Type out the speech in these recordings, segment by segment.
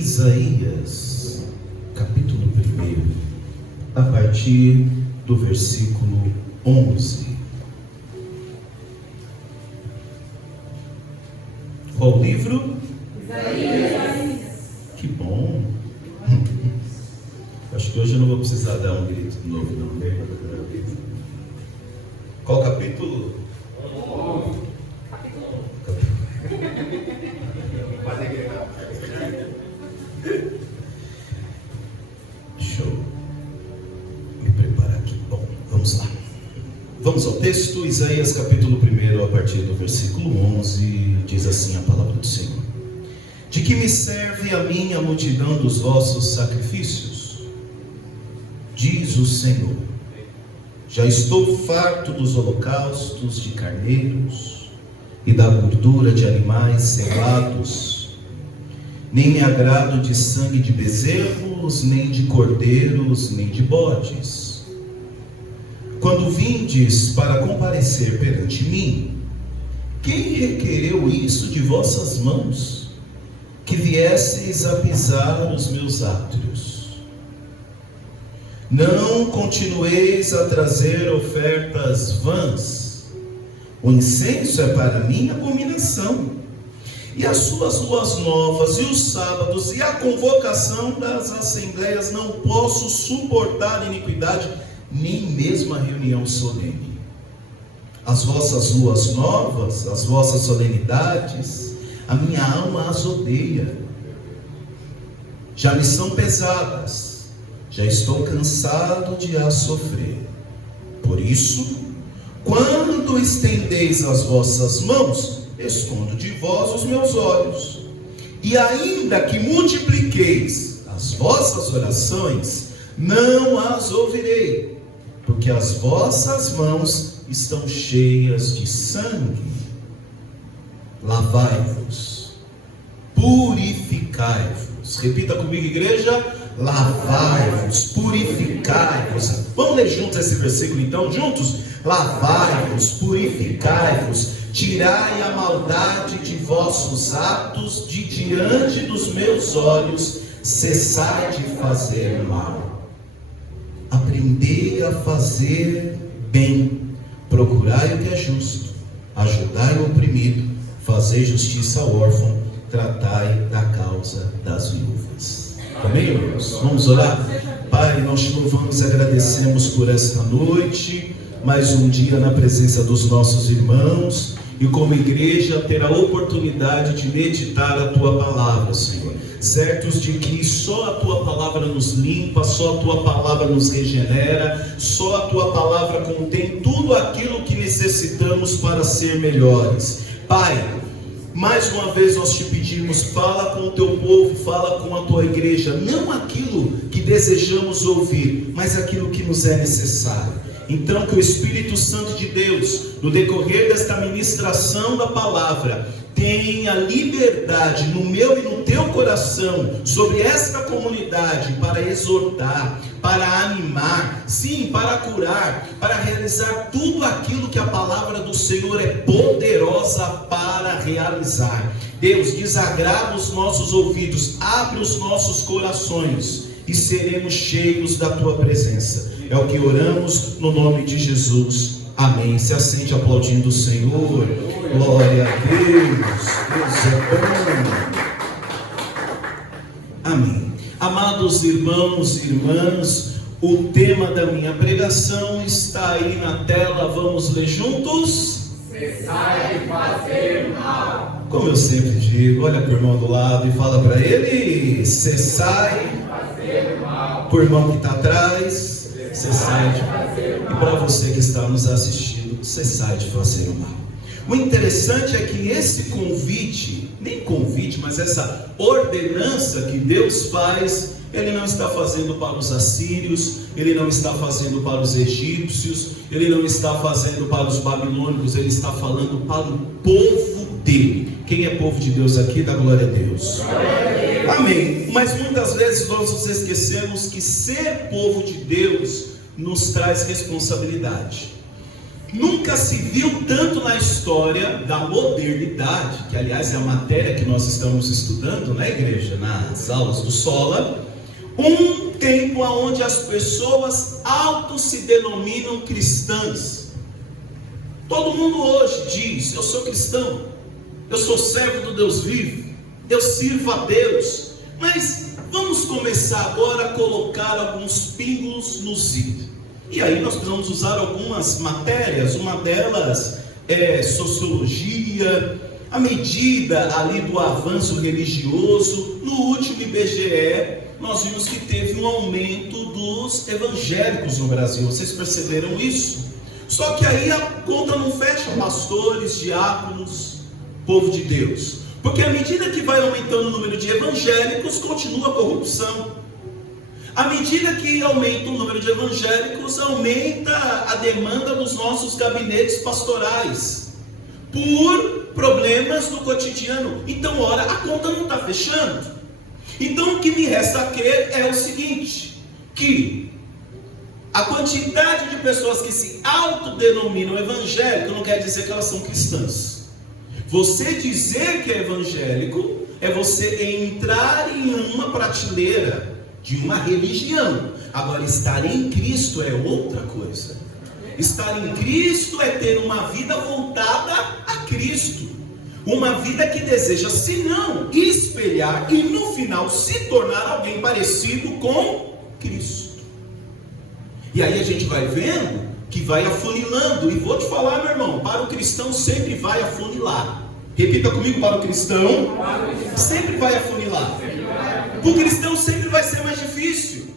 Isaías, capítulo 1, a partir do versículo 11. Qual livro? Isaías. Que bom. Acho que hoje eu não vou precisar dar um grito de novo, não. Qual capítulo? Deixa eu me preparar aqui. Bom, vamos lá. Vamos ao texto. Isaías capítulo 1, a partir do versículo 11, diz assim a palavra do Senhor: De que me serve a mim a multidão dos vossos sacrifícios? Diz o Senhor: Já estou farto dos holocaustos de carneiros e da gordura de animais cevados. Nem me agrado de sangue de bezerros, nem de cordeiros, nem de bodes. Quando vindes para comparecer perante mim, quem requereu isso de vossas mãos, que viesseis a pisar os meus átrios? Não continueis a trazer ofertas vãs. O incenso é para mim abominação, e as suas luas novas, e os sábados, e a convocação das assembleias. Não posso suportar iniquidade, nem mesmo a reunião solene. As vossas luas novas, as vossas solenidades, a minha alma as odeia. Já me são pesadas, já estou cansado de as sofrer. Por isso, quando estendeis as vossas mãos, escondo de vós os meus olhos. E ainda que multipliqueis as vossas orações, não as ouvirei, porque as vossas mãos estão cheias de sangue. Lavai-vos, purificai-vos. Repita comigo, igreja: lavai-vos, purificai-vos. Vamos ler juntos esse versículo então, juntos? Lavai-vos, purificai-vos, tirai a maldade de vossos atos de diante dos meus olhos, cessai de fazer mal. Aprendei a fazer bem, procurai o que é justo, ajudai o oprimido, fazei justiça ao órfão, tratai da causa das viúvas. Amém, irmãos? Vamos orar? Pai, nós te louvamos e agradecemos por esta noite, mais um dia na presença dos nossos irmãos, e como igreja ter a oportunidade de meditar a tua palavra, Senhor, certos de que só a tua palavra nos limpa, só a tua palavra nos regenera, só a tua palavra contém tudo aquilo que necessitamos para ser melhores. Pai, mais uma vez nós te pedimos, fala com o teu povo, fala com a tua igreja, não aquilo que desejamos ouvir, mas aquilo que nos é necessário. Então que o Espírito Santo de Deus, no decorrer desta ministração da palavra, tenha liberdade no meu e no teu coração sobre esta comunidade, para exortar, para animar, sim, para curar, para realizar tudo aquilo que a palavra do Senhor é poderosa para realizar. Deus, desagrada os nossos ouvidos, abre os nossos corações e seremos cheios da tua presença. É o que oramos no nome de Jesus. Amém. Se assente aplaudindo o Senhor. Glória a Deus. Deus é bom. Amém. Amados irmãos e irmãs, o tema da minha pregação está aí na tela. Vamos ler juntos? Cessai de fazer mal. Como eu sempre digo, olha para o irmão do lado e fala para ele: cessai de fazer mal. Para o irmão que está atrás, cessai de fazer mal. E para você que está nos assistindo, cessai de fazer o mal. O interessante é que esse convite, nem convite, mas essa ordenança que Deus faz, Ele não está fazendo para os assírios, Ele não está fazendo para os egípcios, Ele não está fazendo para os babilônicos, Ele está falando para o povo dele. Quem é povo de Deus aqui, dá glória a Deus. Amém. Mas muitas vezes nós nos esquecemos que ser povo de Deus nos traz responsabilidade. Nunca se viu tanto na história da modernidade, que aliás é a matéria que nós estamos estudando na igreja, nas aulas do Sola, um tempo onde as pessoas se denominam cristãs. Todo mundo hoje diz: eu sou cristão, eu sou servo do Deus vivo, eu sirvo a Deus. Mas vamos começar agora a colocar alguns pingos nos is. E aí nós precisamos usar algumas matérias, uma delas é sociologia, à medida ali do avanço religioso. No último IBGE, nós vimos que teve um aumento dos evangélicos no Brasil. Vocês perceberam isso? Só que aí a conta não fecha, pastores, diáconos, povo de Deus. Porque à medida que vai aumentando o número de evangélicos, continua a corrupção. À medida que aumenta o número de evangélicos, aumenta a demanda dos nossos gabinetes pastorais, por problemas do cotidiano. Então, ora, a conta não está fechando. Então, o que me resta crer é o seguinte, que a quantidade de pessoas que se autodenominam evangélico não quer dizer que elas são cristãs. Você dizer que é evangélico é você entrar em uma prateleira de uma religião. Agora, estar em Cristo é outra coisa. Estar em Cristo é ter uma vida voltada a Cristo, uma vida que deseja, se não espelhar e no final se tornar alguém parecido com Cristo. E aí a gente vai vendo que vai afunilando. E vou te falar, meu irmão, para o cristão sempre vai afunilar. Repita comigo: para o cristão sempre vai afunilar. Para o cristão sempre vai ser mais difícil.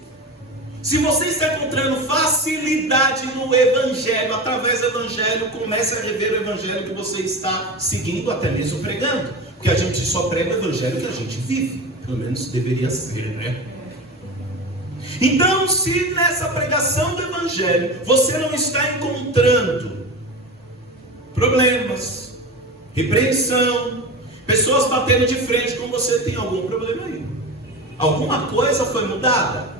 Se você está encontrando facilidade no Evangelho, através do Evangelho, comece a rever o Evangelho que você está seguindo, até mesmo pregando. Porque a gente só prega o Evangelho que a gente vive. Pelo menos deveria ser, né? Então, se nessa pregação do Evangelho você não está encontrando problemas, repreensão, pessoas batendo de frente com você, tem algum problema aí. Alguma coisa foi mudada.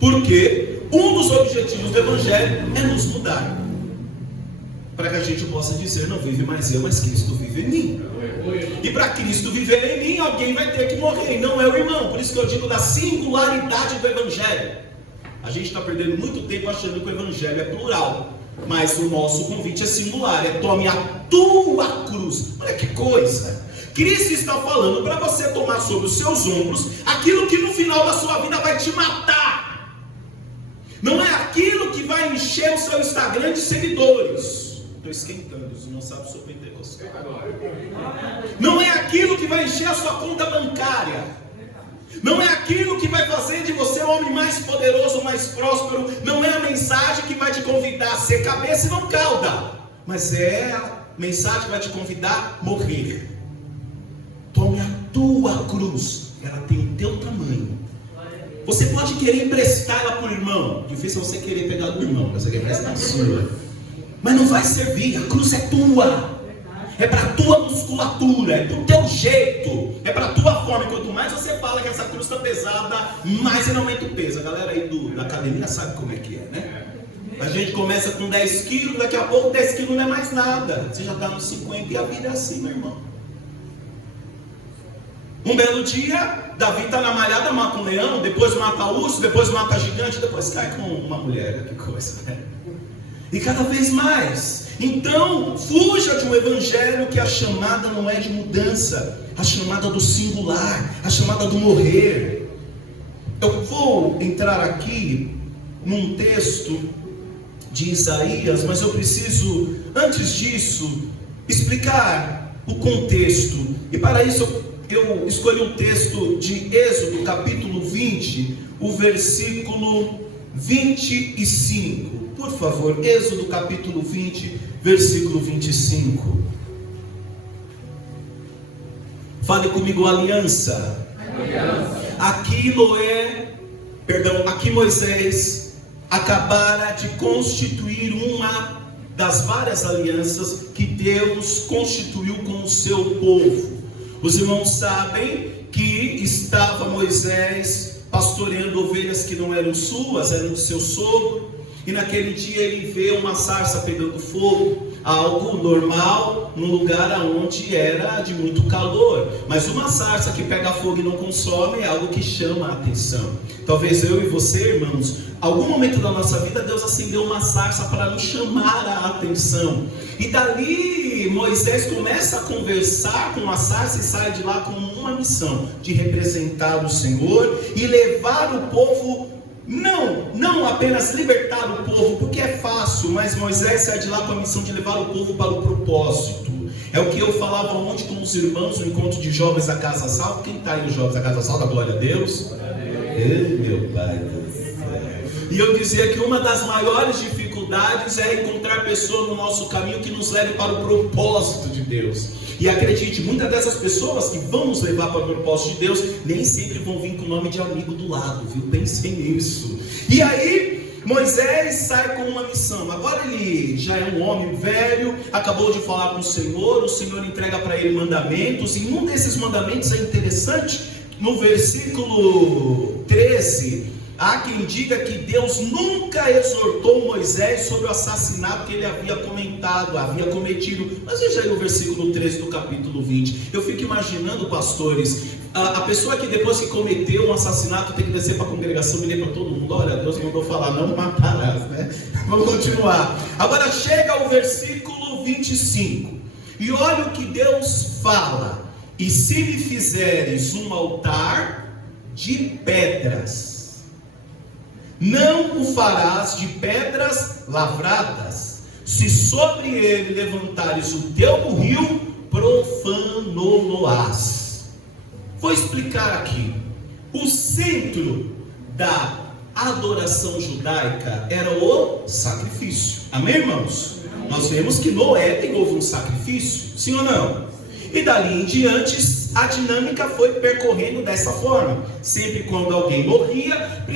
Porque um dos objetivos do Evangelho é nos mudar, para que a gente possa dizer: não vive mais eu, mas Cristo vive em mim. E para Cristo viver em mim, alguém vai ter que morrer, e não é o irmão. Por isso que eu digo da singularidade do Evangelho. A gente está perdendo muito tempo achando que o Evangelho é plural, mas o nosso convite é singular, é: tome a tua cruz. Olha que coisa! Cristo está falando para você tomar sobre os seus ombros aquilo que no final da sua vida vai te matar. Não é aquilo que vai encher o seu Instagram de seguidores. Estou esquentando, você não sabe sobre pentecostal. Não é aquilo que vai encher a sua conta bancária. Não é aquilo que vai fazer de você o homem mais poderoso, mais próspero. Não é a mensagem que vai te convidar a ser cabeça e não cauda, mas é a mensagem que vai te convidar a morrer. Tome a tua cruz. Ela tem o teu tamanho. Você pode querer emprestá-la para o irmão. Difícil é você querer pegar do irmão, você quer emprestar a sua. Mas não vai servir, a cruz é tua. É para a tua musculatura, é do teu jeito, é para a tua forma. E quanto mais você fala que essa cruz está pesada, mais ele aumenta o peso. A galera aí da academia sabe como é que é, né? A gente começa com 10 quilos, daqui a pouco 10 quilos não é mais nada. Você já está nos 50 e a vida é assim, meu irmão. Um belo dia, Davi está na malhada, mata um leão, depois mata urso, depois mata gigante, depois cai com uma mulher. Que coisa, né? E cada vez mais. Então, fuja de um evangelho que a chamada não é de mudança, a chamada do singular, a chamada do morrer. Eu vou entrar aqui num texto de Isaías, mas eu preciso, antes disso, explicar o contexto. E para isso eu escolhi o texto de Êxodo, capítulo 20, o versículo 25. Por favor, Êxodo capítulo 20, versículo 25. Fale comigo: aliança. Aqui Moisés acabara de constituir uma das várias alianças que Deus constituiu com o seu povo. Os irmãos sabem que estava Moisés pastoreando ovelhas que não eram suas, eram do seu sogro. E naquele dia ele vê uma sarça pegando fogo, algo normal no lugar onde era de muito calor. Mas uma sarça que pega fogo e não consome é algo que chama a atenção. Talvez eu e você, irmãos, algum momento da nossa vida Deus acendeu uma sarça para nos chamar a atenção. E dali Moisés começa a conversar com a sarça e sai de lá com uma missão: de representar o Senhor e levar o povo. Não apenas libertar o povo, porque é fácil, mas Moisés sai de lá com a missão de levar o povo para o propósito. É o que eu falava ontem com os irmãos no encontro de jovens da Casa Sal. Quem está aí nos jovens da Casa Sal, da glória a Deus? Ei, meu Pai do céu. E eu dizia que uma das maiores dificuldades é encontrar pessoas no nosso caminho que nos levem para o propósito de Deus. E acredite, muitas dessas pessoas que vão nos levar para o propósito de Deus, nem sempre vão vir com o nome de amigo do lado, viu? Pensem nisso. E aí, Moisés sai com uma missão. Agora ele já é um homem velho, acabou de falar com o Senhor entrega para ele mandamentos, e um desses mandamentos é interessante. No versículo 13, há quem diga que Deus nunca exortou Moisés sobre o assassinato que ele havia cometido. Mas veja aí o versículo 13 do capítulo 20. Eu fico imaginando, pastores, a pessoa que depois que cometeu um assassinato tem que descer para a congregação e ler para todo mundo: olha, Deus mandou falar, não matarás, né? Vamos continuar. Agora chega o versículo 25. E olha o que Deus fala: e se lhe fizeres um altar de pedras, não o farás de pedras lavradas. Se sobre ele levantares o teu burril, profano-lo-ás. Vou explicar aqui. O centro da adoração judaica era o sacrifício. Amém, irmãos? Nós vemos que no Éden houve um sacrifício, sim ou não? E dali em diante a dinâmica foi percorrendo dessa forma. Sempre quando alguém morria,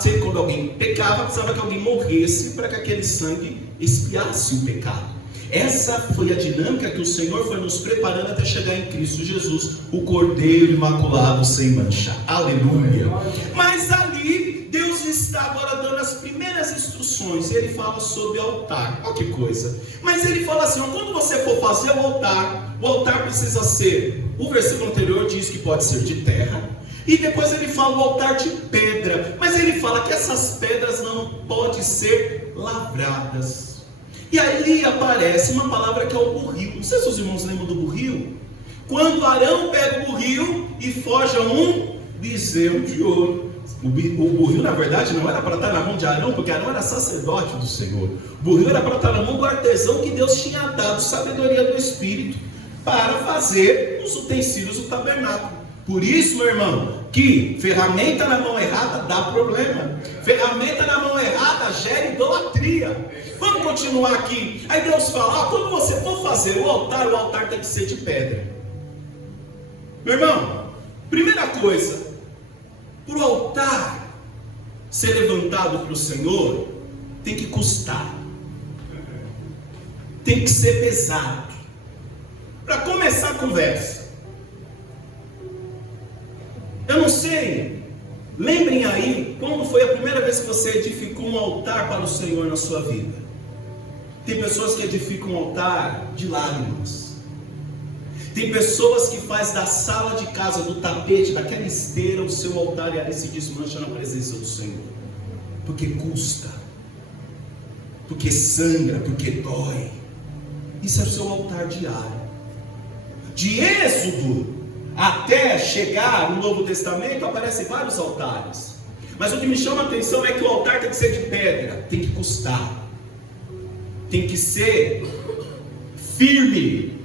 sempre quando alguém pecava, precisava que alguém morresse para que aquele sangue expiasse o pecado. Essa foi a dinâmica que o Senhor foi nos preparando até chegar em Cristo Jesus, o Cordeiro imaculado sem mancha. Aleluia! Mas ali Deus está agora dando as primeiras instruções. Ele fala sobre altar. Olha que coisa. Mas ele fala assim: quando você for fazer o altar precisa ser, o versículo anterior diz que pode ser de terra, e depois ele fala o altar de pedra, mas ele fala que essas pedras não podem ser lavradas. E aí aparece uma palavra que é o burril. Não sei se os irmãos lembram do burril. Quando Arão pega o burril e forja um bezerro de ouro. O burril, na verdade, não era para estar na mão de Arão, porque Arão era sacerdote do Senhor. O burril era para estar na mão do artesão que Deus tinha dado sabedoria do Espírito para fazer os utensílios do tabernáculo. Por isso, meu irmão, que ferramenta na mão errada dá problema. Ferramenta na mão errada gera idolatria. Vamos continuar aqui. Aí Deus fala: quando você for fazer o altar tem que ser de pedra. Meu irmão, primeira coisa, para o altar ser levantado para o Senhor, tem que custar, tem que ser pesado. Para começar a conversa, eu não sei, lembrem aí, quando foi a primeira vez que você edificou um altar para o Senhor na sua vida? Tem pessoas que edificam um altar de lágrimas. Tem pessoas que fazem da sala de casa, do tapete, daquela esteira, o seu altar, e ali se desmancha na presença do Senhor. Porque custa, porque sangra, porque dói. Isso é o seu altar diário. De Êxodo até chegar no Novo Testamento, aparecem vários altares. Mas o que me chama a atenção é que o altar tem que ser de pedra, tem que custar, tem que ser firme.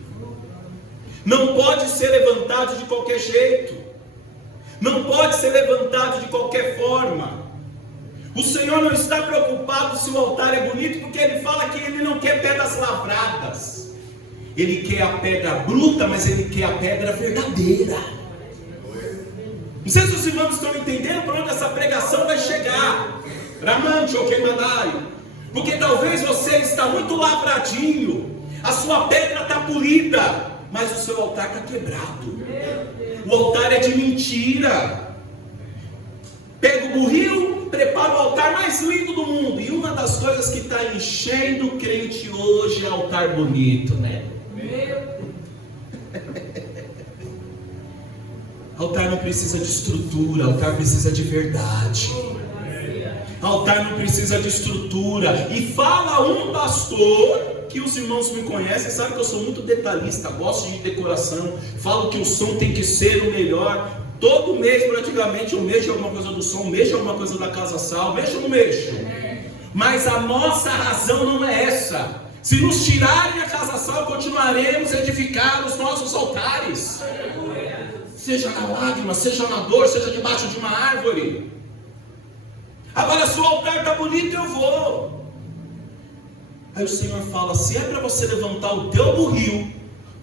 Não pode ser levantado de qualquer jeito. Não pode ser levantado de qualquer forma. O Senhor não está preocupado se o altar é bonito, porque Ele fala que Ele não quer pedras lavradas. Ele quer a pedra bruta, mas Ele quer a pedra verdadeira. Não sei se os irmãos estão entendendo para onde essa pregação vai chegar. Ramante ou queimadai. Porque talvez você está muito lavradinho, a sua pedra está polida, mas o seu altar está quebrado. O altar é de mentira. Pega o burril prepara o altar mais lindo do mundo. E uma das coisas que está enchendo o crente hoje é altar bonito, né? Altar não precisa de estrutura, altar precisa de verdade. Altar não precisa de estrutura. E fala um pastor, que os irmãos me conhecem, sabe que eu sou muito detalhista, gosto de decoração, falo que o som tem que ser o melhor. Todo mês praticamente eu mexo alguma coisa do som, mexo alguma coisa da casa sal, mexo ou não mexo? Mas a nossa razão não é essa. Se nos tirarem a casa sal, continuaremos a edificar os nossos altares. Seja na lágrima, seja na dor, seja debaixo de uma árvore. Agora, se o altar está bonito, eu vou. Aí o Senhor fala: se é para você levantar o teu burril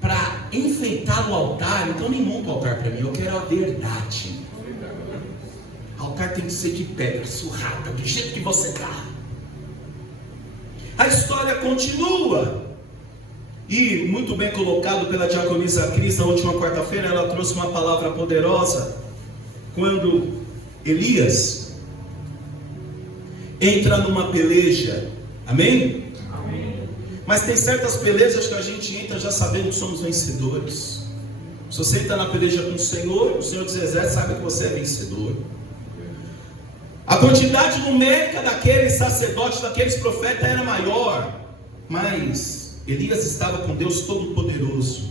para enfeitar o altar, então nem monta o altar para mim, eu quero a verdade. O altar tem que ser de pedra, surrada, do jeito que você está. A história continua. E muito bem colocado pela diaconisa Cris na última quarta-feira, ela trouxe uma palavra poderosa. Quando Elias entra numa peleja, amém? Amém. Mas tem certas pelejas que a gente entra já sabendo que somos vencedores. Se você entra na peleja com o Senhor dos Exércitos sabe que você é vencedor. A quantidade numérica daqueles sacerdotes, daqueles profetas era maior, mas Elias estava com Deus Todo-Poderoso.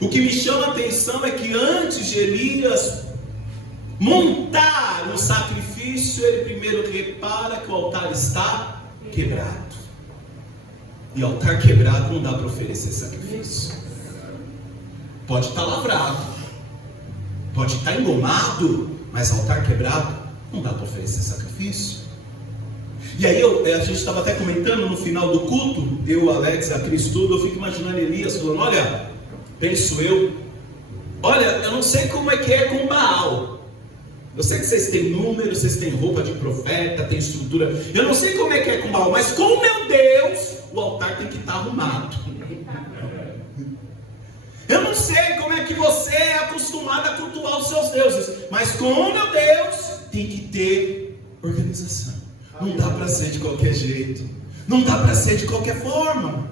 O que me chama a atenção é que antes de Elias montar o sacrifício, ele primeiro repara que o altar está quebrado. E altar quebrado não dá para oferecer sacrifício. Pode estar lavrado, pode estar engomado, mas altar quebrado não dá para oferecer sacrifício. E aí a gente estava até comentando no final do culto, eu, Alex, a Cris, tudo, eu fico imaginando Elias falando: olha, penso eu, olha, eu não sei como é que é com Baal. Eu sei que vocês têm números, vocês têm roupa de profeta, tem estrutura. Eu não sei como é que é com Baal, mas com o meu Deus, o altar tem que estar arrumado. Eu não sei como é que você é acostumado a cultuar os seus deuses, mas com o meu Deus tem que ter organização. Não dá para ser de qualquer jeito, não dá para ser de qualquer forma.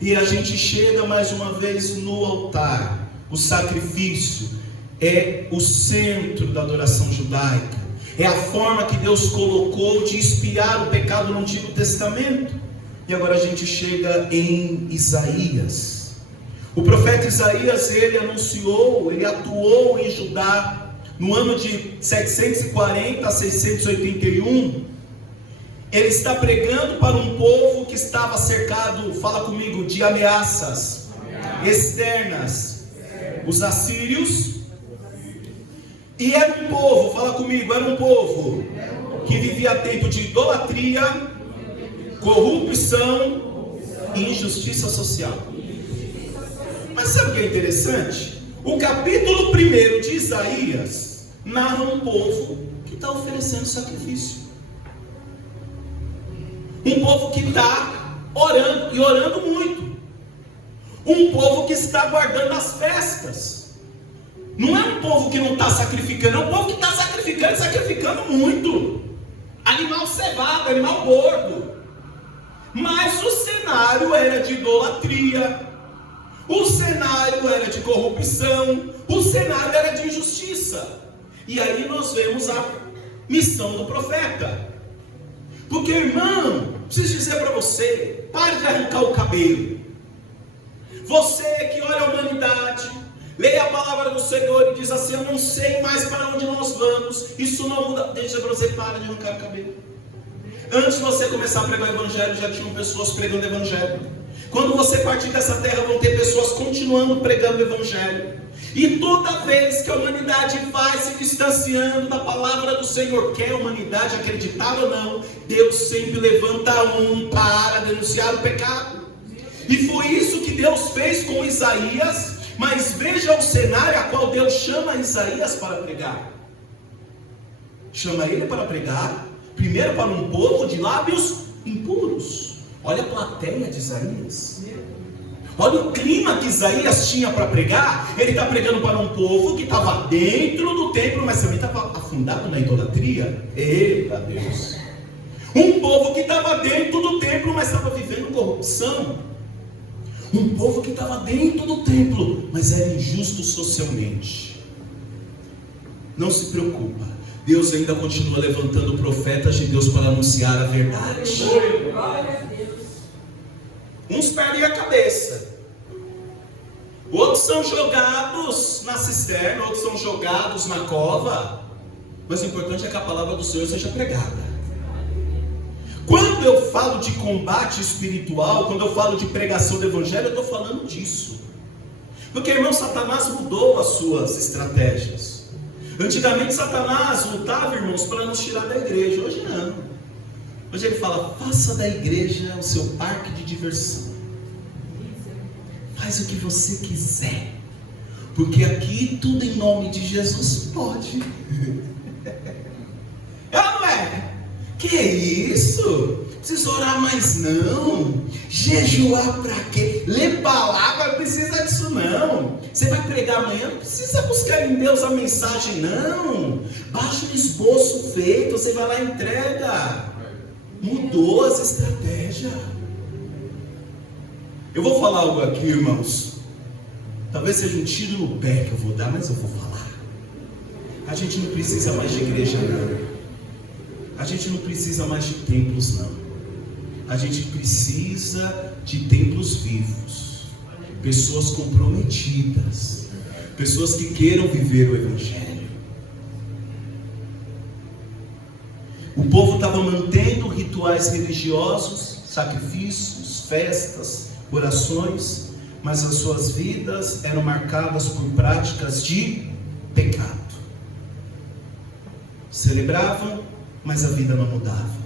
E a gente chega mais uma vez no altar. O sacrifício é o centro da adoração judaica, é a forma que Deus colocou de expiar o pecado no Antigo Testamento. E agora a gente chega em Isaías. O profeta Isaías, ele anunciou, ele atuou em Judá no ano de 740 a 681. Ele está pregando para um povo que estava cercado, fala comigo, de ameaças externas. Os assírios. E era um povo, fala comigo, era um povo que vivia tempo de idolatria, corrupção e injustiça social. Mas sabe o que é interessante? O capítulo 1 de Isaías narra um povo que está oferecendo sacrifício. Um povo que está orando, e orando muito. Um povo que está guardando as festas. Não é um povo que não está sacrificando, é um povo que está sacrificando, sacrificando muito. Animal cevado, animal gordo. Mas o cenário era de idolatria. O cenário era de corrupção. O cenário era de injustiça. E aí nós vemos a missão do profeta. Porque, irmão, preciso dizer para você, pare de arrancar o cabelo. Você que olha a humanidade, leia a palavra do Senhor e diz assim: eu não sei mais para onde nós vamos, isso não muda. Deixa para você, para de arrancar o cabelo. Antes de você começar a pregar o evangelho, já tinham pessoas pregando o evangelho. Quando você partir dessa terra, vão ter pessoas continuando pregando o evangelho. E toda vez que a humanidade vai se distanciando da palavra do Senhor, quer a humanidade acreditar ou não, Deus sempre levanta um para denunciar o pecado. E foi isso que Deus fez com Isaías. Mas veja o cenário a qual Deus chama Isaías para pregar. Chama ele para pregar, primeiro para um povo de lábios impuros. Olha a plateia de Isaías. Olha o clima que Isaías tinha para pregar. Ele está pregando para um povo que estava dentro do templo, mas também estava afundado na idolatria. Eita Deus! Um povo que estava dentro do templo, mas estava vivendo corrupção. Um povo que estava dentro do templo, mas era injusto socialmente. Não se preocupa, Deus ainda continua levantando profetas de Deus para anunciar a verdade. Uns perdem a cabeça, outros são jogados na cisterna, outros são jogados na cova, mas o importante é que a palavra do Senhor seja pregada. Quando eu falo de combate espiritual, quando eu falo de pregação do evangelho, eu estou falando disso. Porque, irmão, Satanás mudou as suas estratégias. Antigamente Satanás lutava, irmãos, para nos tirar da igreja. Hoje não. Hoje ele fala: faça da igreja o seu parque de diversão. Faz o que você quiser, porque aqui tudo em nome de Jesus pode. É ou não é? Que isso? Precisa orar mais não. Jejuar para quê? Ler palavra não precisa disso não. Você vai pregar amanhã, não precisa buscar em Deus a mensagem não. Baixa o esboço feito, você vai lá e entrega. Mudou as estratégias. Eu vou falar algo aqui, irmãos. Talvez seja um tiro no pé que eu vou dar, mas eu vou falar. A gente não precisa mais de igreja não. A gente não precisa mais de templos não. A gente precisa de templos vivos. Pessoas comprometidas. Pessoas que queiram viver o evangelho. O povo estava mantendo rituais religiosos, sacrifícios, festas, orações, mas as suas vidas eram marcadas por práticas de pecado. Celebravam, mas a vida não mudava.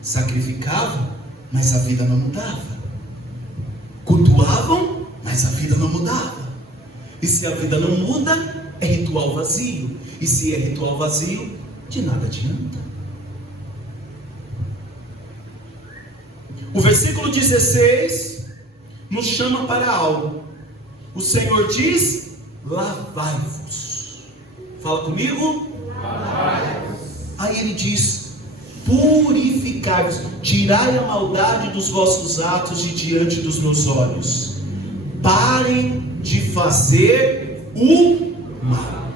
Sacrificavam, mas a vida não mudava. Cultuavam, mas a vida não mudava. E se a vida não muda, é ritual vazio. E se é ritual vazio, de nada adianta. O versículo 16 nos chama para algo. O Senhor diz: lavai-vos. Fala comigo. Lavai-vos. Aí ele diz: purificai-vos, tirai a maldade dos vossos atos de diante dos meus olhos. Parem de fazer o mal.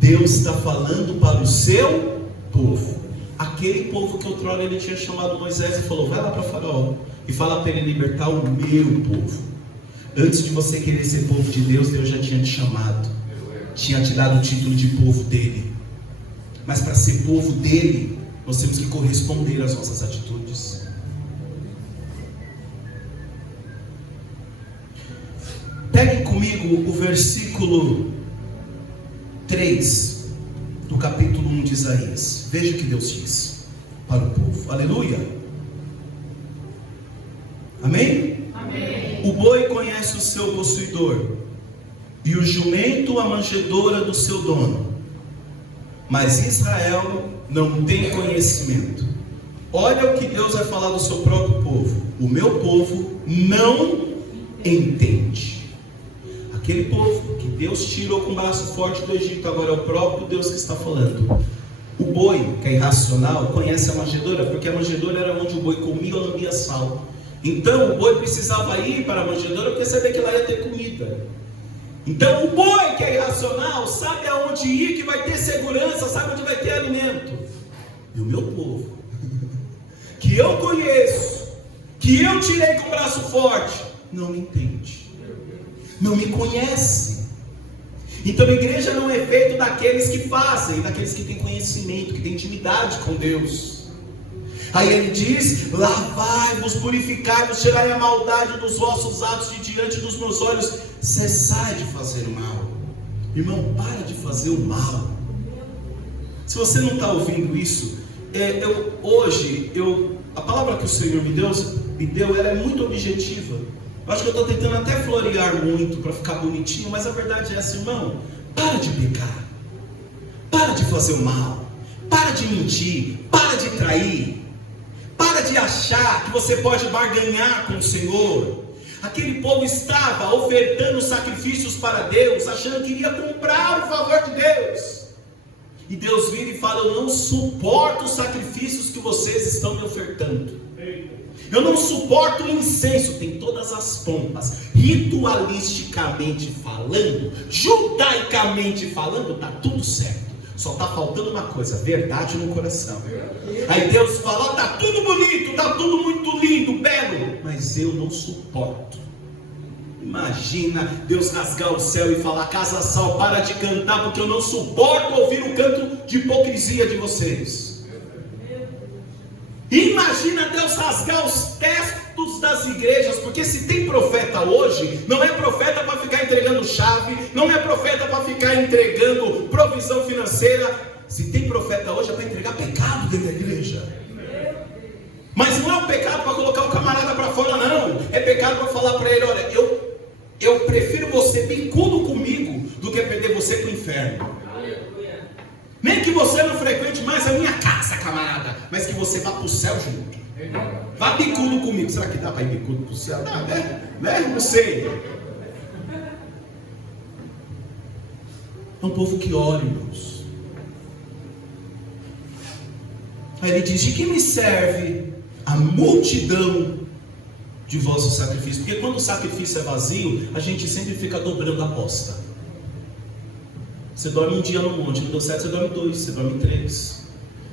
Deus está falando para o seu povo. Aquele povo que outrora ele tinha chamado Moisés e falou: vai lá para Faraó e fala para ele libertar o meu povo. Antes de você querer ser povo de Deus, Deus já tinha te chamado, tinha te dado o título de povo dele. Mas para ser povo dele, nós temos que corresponder às nossas atitudes. Pegue comigo o versículo 3 do capítulo 1 de Isaías. Veja o que Deus diz para o povo. Aleluia. Amém? Amém. O boi conhece o seu possuidor, e o jumento a manjedoura do seu dono, mas Israel não tem conhecimento. Olha o que Deus vai falar do seu próprio povo: o meu povo não entende. Aquele povo que Deus tirou com o braço forte do Egito, agora é o próprio Deus que está falando. O boi, que é irracional, conhece a manjedoura, porque a manjedoura era onde o boi comia ou lambia sal. Então o boi precisava ir para a manjedoura porque sabia que lá ia ter comida. Então o boi, que é irracional, sabe aonde ir, que vai ter segurança, sabe onde vai ter alimento. E o meu povo, que eu conheço, que eu tirei com o braço forte, não me entende, não me conhece. Então a igreja não é feita daqueles que fazem, daqueles que têm conhecimento, que têm intimidade com Deus. Aí ele diz: lavai-vos, purificai-vos, tirai a maldade dos vossos atos de diante dos meus olhos, cessai de fazer o mal. Irmão, para de fazer o mal. Se você não está ouvindo isso, a palavra que o Senhor me deu, ela é muito objetiva. Eu acho que eu estou tentando até florear muito para ficar bonitinho, mas a verdade é essa, irmão: para de pecar, para de fazer o mal, para de mentir, para de trair, Para de achar que você pode barganhar com o Senhor. Aquele povo estava ofertando sacrifícios para Deus, achando que iria comprar o favor de Deus. E Deus vira e fala: eu não suporto os sacrifícios que vocês estão me ofertando. Eu não suporto o incenso. Tem todas as pompas. Ritualisticamente falando, judaicamente falando, está tudo certo. Só está faltando uma coisa: verdade no coração. Aí Deus fala: está tudo bonito, está tudo muito lindo, belo, mas eu não suporto. Imagina Deus rasgar o céu e falar: Casa Sal, para de cantar, porque eu não suporto ouvir o canto de hipocrisia de vocês. Imagina Deus rasgar os textos das igrejas, porque se tem profeta hoje, não é profeta para ficar entregando chave, não é profeta para ficar entregando provisão financeira. Se tem profeta hoje é para entregar pecado dentro da igreja. Mas não é um pecado para colocar o camarada para fora, não. É pecado para falar para ele: olha, eu prefiro você bicudo comigo do que perder você para o inferno. Nem que você não frequente mais a minha casa, camarada, mas que você vá para o céu junto. Vá bicudo comigo. Será que dá para ir bicudo para o céu? Não, né? Não sei. É um povo que ora, irmãos. Aí ele diz: de que me serve a multidão de vossos sacrifícios? Porque quando o sacrifício é vazio, a gente sempre fica dobrando a aposta. Você dorme um dia no monte, não deu certo, você dorme 2, você dorme 3.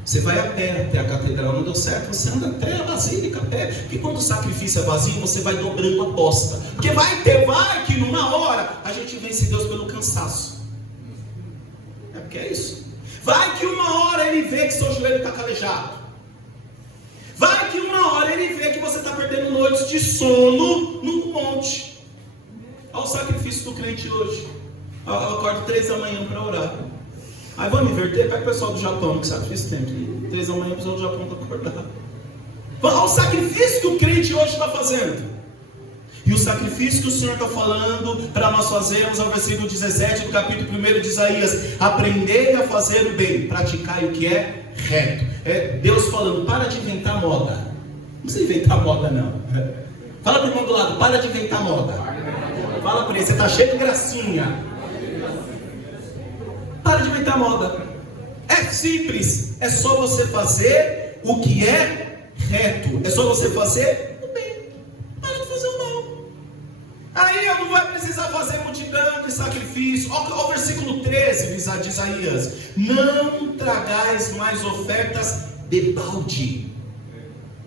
Você vai a pé até a catedral, não deu certo, você anda até a basílica, a pé. Porque quando o sacrifício é vazio, você vai dobrando a aposta. Porque vai que numa hora a gente vence Deus pelo cansaço. É porque é isso. Vai que uma hora ele vê que seu joelho está calejado. Vai que uma hora ele vê que você está perdendo noites de sono no monte. Olha o sacrifício do crente hoje. Eu acordo 3 da manhã para orar. Aí vamos inverter, pega o pessoal do Japão, que sabe faz tempo. 3 da manhã o pessoal do Japão está acordado. Olha o sacrifício que o crente hoje está fazendo. E o sacrifício que o Senhor está falando para nós fazermos é o versículo 17 do capítulo 1 de Isaías: aprendei a fazer o bem, praticai o que é reto. É Deus falando: para de inventar moda. Não precisa inventar moda, não. Fala para o irmão do lado: para de inventar moda. Fala para ele: você está cheio de gracinha. Para de inventar moda. É simples. É só você fazer o que é reto. É só você fazer o bem. Para de fazer o mal. Aí eu não vai precisar fazer multidão de sacrifício. Olha o versículo 13 de Isaías: não tragais mais ofertas de balde.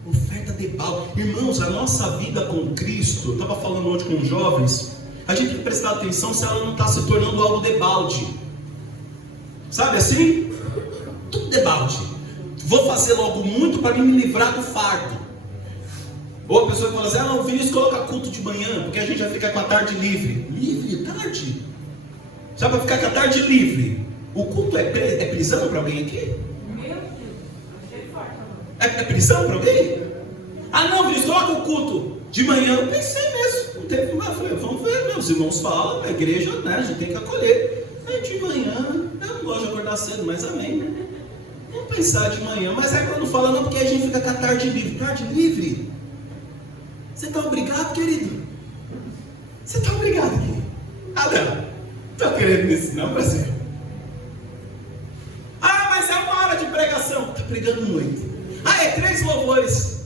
Oferta de balde. Irmãos, a nossa vida com Cristo, eu estava falando hoje com os jovens, a gente tem que prestar atenção se ela não está se tornando algo de balde. Sabe assim? Tudo de balde. Vou fazer logo muito para me livrar do fardo. Ou a pessoa que fala assim: não, o Vinícius coloca culto de manhã, porque a gente já fica com a tarde livre. Livre? Tarde? Só para ficar com a tarde livre. O culto é prisão para alguém aqui? Meu Deus, achei forte. É prisão para alguém? Ah não, Vinícius, coloca o culto de manhã. Eu pensei mesmo. Não teve nada. Eu falei: vamos ver, meus irmãos falam, a igreja, né, a gente tem que acolher. Aí de manhã, eu não gosto de acordar cedo, mas amém, né? Vamos pensar de manhã. Mas é quando fala: não, porque a gente fica com a tarde livre. Tarde livre? Você está obrigado, querido? Você está obrigado, querido? Ah, não. Estou querendo nisso, não, Brasil. Ah, mas é 1 hora de pregação. Está pregando muito. Ah, é 3 louvores.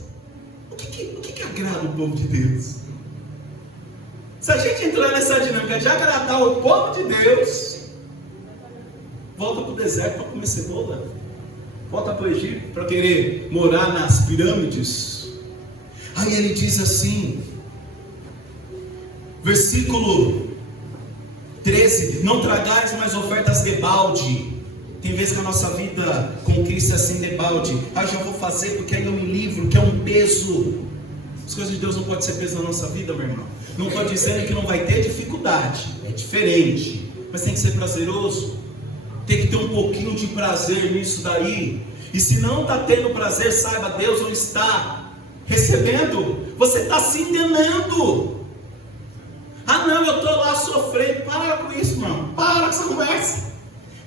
O que agrada o povo de Deus? Se a gente entrar nessa dinâmica de agradar o povo de Deus, volta para o deserto para comer cebola. Volta para o Egito para querer morar nas pirâmides. Aí ele diz assim, versículo 13: não tragais mais ofertas de balde. Tem vezes que a nossa vida com Cristo é assim, de balde. Ah, já vou fazer porque aí é um livro, que é um peso. As coisas de Deus não podem ser peso na nossa vida, meu irmão. Não estou dizendo que não vai ter dificuldade, é diferente, mas tem que ser prazeroso. Tem que ter um pouquinho de prazer nisso daí. E se não está tendo prazer, saiba, Deus não está recebendo. Você está se enganando. Ah não, eu estou lá sofrendo. Para com isso, irmão. Para com essa conversa.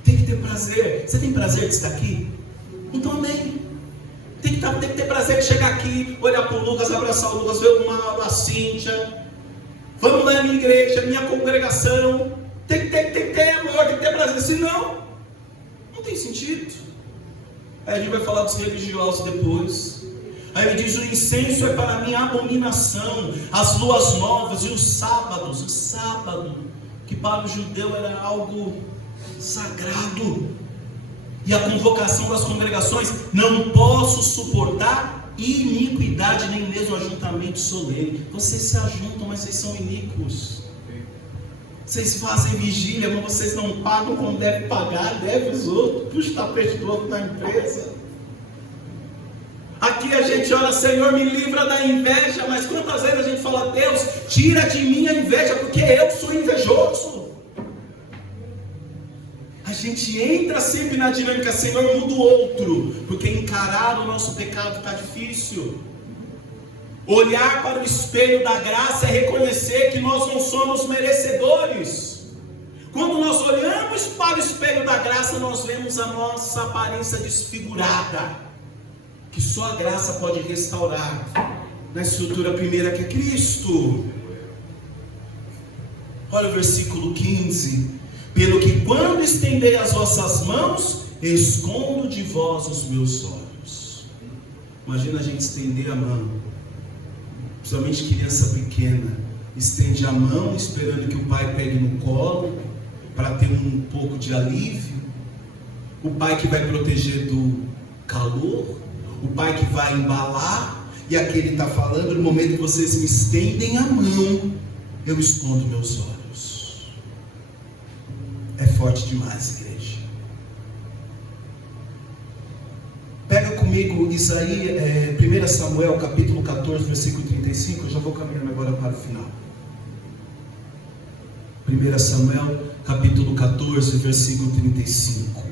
Tem que ter prazer. Você tem prazer de estar aqui? Então amém. Tem que ter prazer de chegar aqui, olhar para o Lucas, abraçar o Lucas, ver o Mauro, a Cíntia. Vamos lá na minha igreja, minha congregação. Tem que ter amor, tem que ter prazer. Senão, não tem sentido. Aí a gente vai falar dos religiosos depois. Aí ele diz: o incenso é para mim abominação, as luas novas e os sábados. O sábado, que para o judeu era algo sagrado. E a convocação das congregações: não posso suportar iniquidade, nem mesmo ajuntamento solene. Vocês se ajuntam, mas vocês são iníquos. Vocês fazem vigília, mas vocês não pagam como deve pagar, deve os outros, puxa o tapete do outro na empresa. Aqui a gente ora: Senhor, me livra da inveja, mas quantas vezes a gente fala: Deus, tira de mim a inveja, porque eu sou invejoso. A gente entra sempre na dinâmica: Senhor, muda o outro, porque encarar o nosso pecado está difícil. Olhar para o espelho da graça é reconhecer que nós não somos merecedores. Quando nós olhamos para o espelho da graça, nós vemos a nossa aparência desfigurada, que só a graça pode restaurar, na estrutura primeira que é Cristo. Olha o versículo 15: pelo que quando estendei as vossas mãos, escondo de vós os meus olhos. Imagina a gente estender a mão, principalmente criança pequena, estende a mão esperando que o pai pegue no colo, para ter um pouco de alívio. O pai que vai proteger do calor, o pai que vai embalar. E aqui ele está falando: no momento que vocês me estendem a mão, eu escondo meus olhos. É forte demais, igreja. Pega comigo Isaías, 1 Samuel capítulo 14, versículo 35. Eu já vou caminhando agora para o final. 1 Samuel capítulo 14, versículo 35.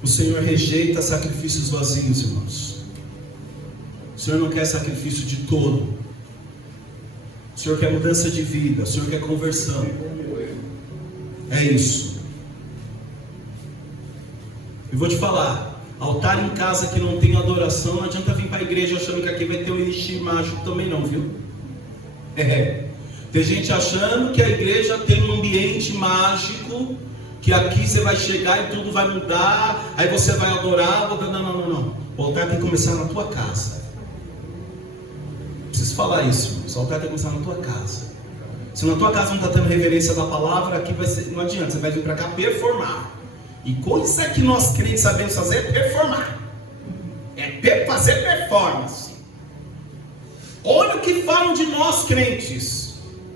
O Senhor rejeita sacrifícios vazios, irmãos. O Senhor não quer sacrifício de tolo. O Senhor quer mudança de vida. O Senhor quer conversão. É isso. Eu vou te falar: altar em casa que não tem adoração, não adianta vir para a igreja achando que aqui vai ter um elixir mágico também não, viu? Tem gente achando que a igreja tem um ambiente mágico, que aqui você vai chegar e tudo vai mudar, aí você vai adorar. Não. O altar tem que começar na tua casa. Preciso falar isso, irmãos. O altar tem que começar na tua casa. Se na tua casa não está tendo reverência da palavra, aqui vai ser, não adianta, você vai vir para cá performar. E coisa que nós crentes sabemos fazer é performar. É fazer performance. Olha o que falam de nós crentes.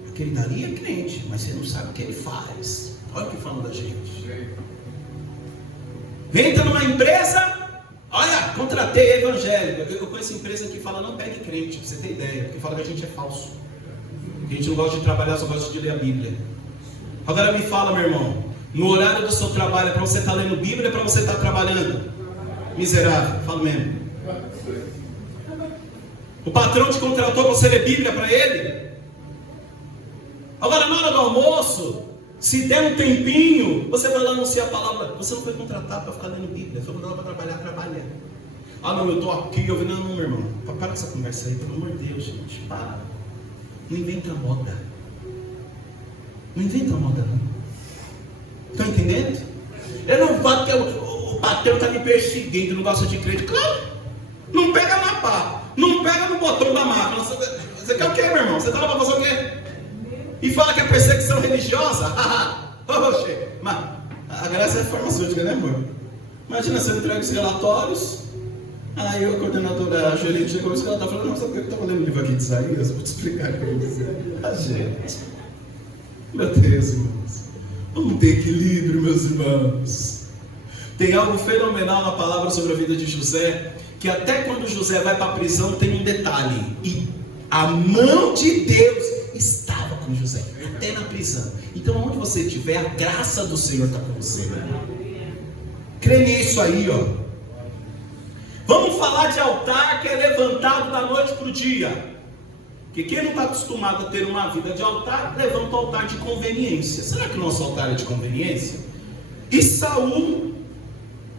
Aquele dali é crente, mas você não sabe o que ele faz. Olha o que falam da gente. Entra numa empresa: olha, contratei evangélica. Eu conheço empresa que fala: não pegue crente, pra você ter ideia, porque fala que a gente é falso, que a gente não gosta de trabalhar, só gosta de ler a Bíblia. Agora me fala, meu irmão, no horário do seu trabalho é para você estar lendo Bíblia, é para você estar trabalhando? Miserável, falo mesmo. O patrão te contratou para você ler Bíblia para ele? Agora na hora do almoço, se der um tempinho, você vai lá anunciar a palavra. Você não foi contratado para ficar lendo Bíblia, foi contratado para trabalhar, trabalha. Ah não, eu estou aqui, eu vi. Não, meu irmão, para com essa conversa aí, pelo amor de Deus, gente, para. Não inventa moda. Não inventa moda não. Estão entendendo? Eu não falo que o patrão está me perseguindo, não gosta de crente. Claro, não pega na pá, não pega no botão da máquina. Você quer o quê, meu irmão? Você está lá para fazer o quê? E fala que é perseguição religiosa? Oxe, mas a graça é farmacêutica, né, amor? Imagina você entrega os relatórios, aí a coordenadora, a gerente chegou e ela está falando: não, sabe o que eu estava lendo o livro aqui de Isaías? Vou te explicar aqui para você. A gente, meu Deus, irmãos, vamos ter equilíbrio, meus irmãos. Tem algo fenomenal na palavra sobre a vida de José, que até quando José vai para a prisão tem um detalhe: e a mão de Deus estava com José, até na prisão. Então onde você estiver, a graça do Senhor está com você, né? Crê nisso aí, ó. Vamos falar de altar que é levantado da noite para o dia. Porque quem não está acostumado a ter uma vida de altar, levanta o altar de conveniência. Será que o nosso altar é de conveniência? E Saul,